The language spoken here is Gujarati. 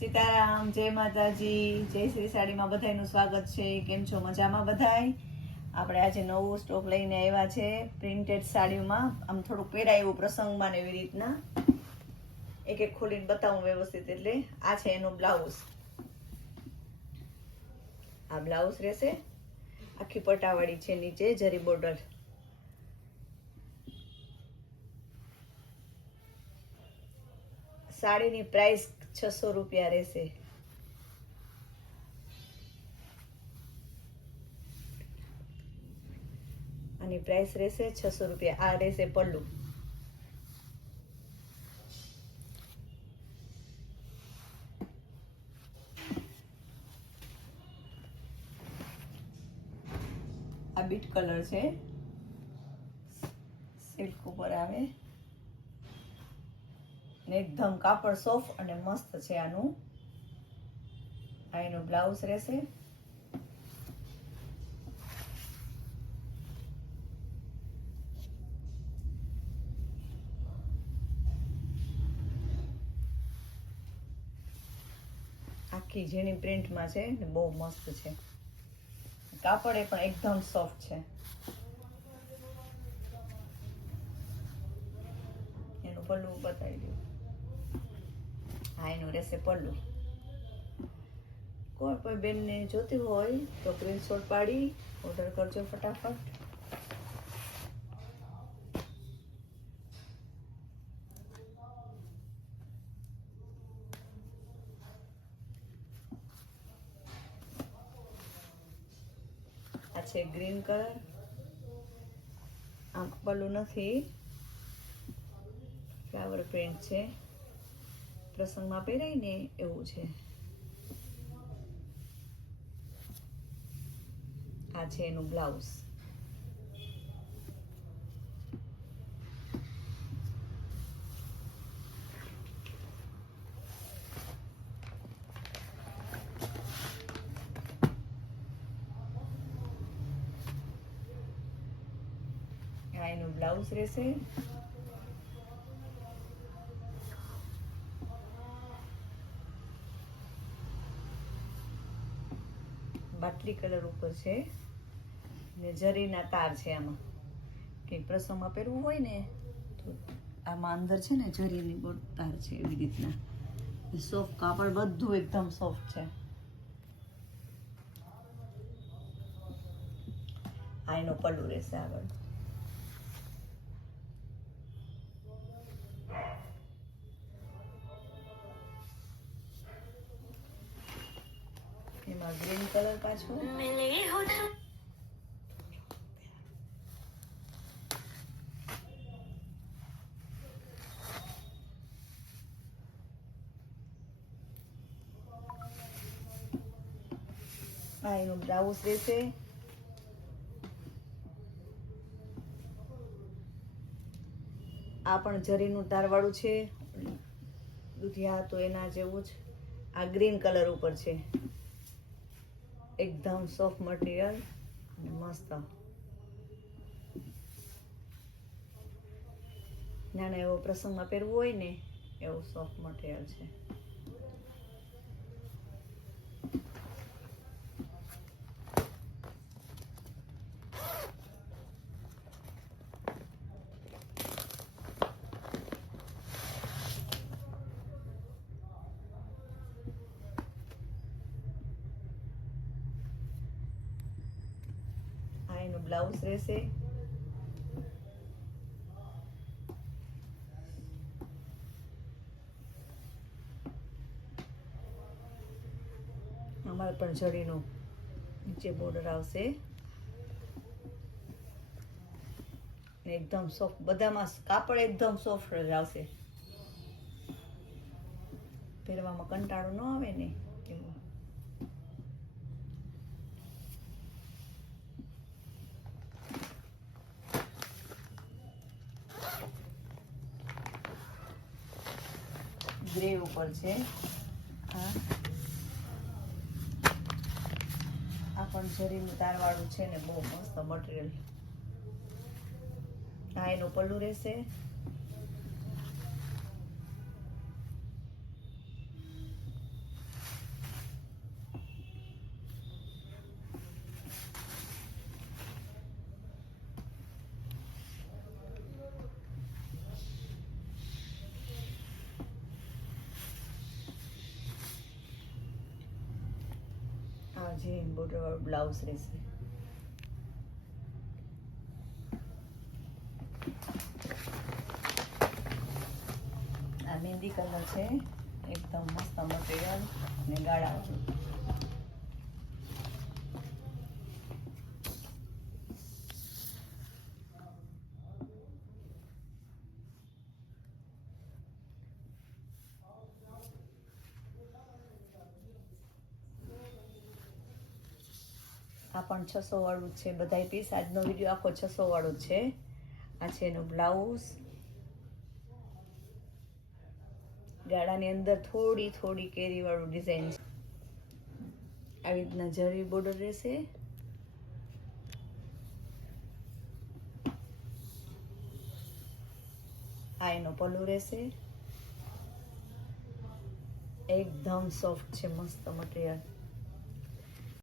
સીતારામ, જય માતાજી, જય શ્રી સાડીમાં બધાયનું સ્વાગત છે. કેમ છો? મજામાં બધાય? આપણે આજે નવો સ્ટોક લઈને આવ્યા છે પ્રિન્ટેડ સાડીમાં. આમ થોડુંક પહેરાય એવું પ્રસંગમાં ને એવી રીતના એક એક ખોલીને બતાવું વ્યવસ્થિત. એટલે આ છે એનો બ્લાઉઝ. આ બ્લાઉઝ રહેશે, આખી પટાવાળી છે, નીચે જરી બોર્ડર. સાડીની પ્રાઇસ 600 રૂપિયા રહેશે. આની પ્રાઇસ રહેશે 600 રૂપિયા. આ રહેશે પલ્લુ. આ બીટ કલર છે, સિલ્ક ઉપર આવે ને એકદમ કાપડ સોફ્ટ અને મસ્ત છે આનું. આ એનો બ્લાઉઝ રહેશે. આખી ઝીણી પ્રિન્ટમાં છે ને બહુ મસ્ત છે. કાપડ એ પણ એકદમ સોફ્ટ છે. એનું પલ્લું બતાવી દઉં. હા, એનું રહેશે પલ્લું. કોઈ પણ બેનને જોતી હોય તો સ્ક્રીનશોટ પાડી ઓર્ડર કરજો ફટાફટ. આ છે ગ્રીન કલર. આમ પલ્લું નથી, ફ્લાવર પ્રિન્ટ છે. પ્રસંગમાં પહેરાય ને એવું છે. આ છે એનું બ્લાઉઝ. આ એનું બ્લાઉઝ રહેશે. બાટલી કલર ઉપર છે ને જરીના તાર છે. આમાં કંઈક પ્રસંગમાં પહેરવું હોય ને તો આમાં અંદર છે ને જરીની તાર છે એવી રીતના. સોફ્ટ કાપડ બધું એકદમ સોફ્ટ છે. આ એનો પલ્લુ રહેશે આગળ. એમાં ગ્રીન કલર પાછો. આ એનું બ્લાઉઝ રહેશે. આ પણ જરીનું તારવાળું છે, દુધિયા તો એના જેવું જ. આ ગ્રીન કલર ઉપર છે, એકદમ સોફ્ટ મટીરિયલ અને મસ્ત. નાના એવો પ્રસંગમાં પહેરવું હોય ને એવું સોફ્ટ મટીરિયલ છે. આ એનું બ્લાઉઝ રહેશે. અમારે પણ જરીનું નીચે બોર્ડર આવશે. એકદમ સોફ્ટ, બધામાં કાપડ એકદમ સોફ્ટ જ આવશે. પહેરવામાં કંટાળો ન આવે ને એવું. ગ્રે ઉપર છે. આ પણ જરીનું તારવાળું છે ને બહુ મસ્ત મટીરિયલ. આ એનું પલ્લુ રહેશે. જે બોર્ડર વાળું બ્લાઉઝ રહેશે. આ મહેંદી કલર છે, એકદમ મસ્ત મટીરિયલ અને ગાળાવાળું. આ પણ 600 વાળું છે બધા પીસ. આજનો વિડીયો આખો 600 વાળો છે. આ છે એનું બ્લાઉઝ. ગાળાની અંદર થોડી થોડી કેરી વાળું ડિઝાઇન છે. આવી રીતના જરી બોર્ડર રહેશે. આ એનો પલ્લુ રહેશે. એકદમ સોફ્ટ છે, મસ્ત મટીરિયલ.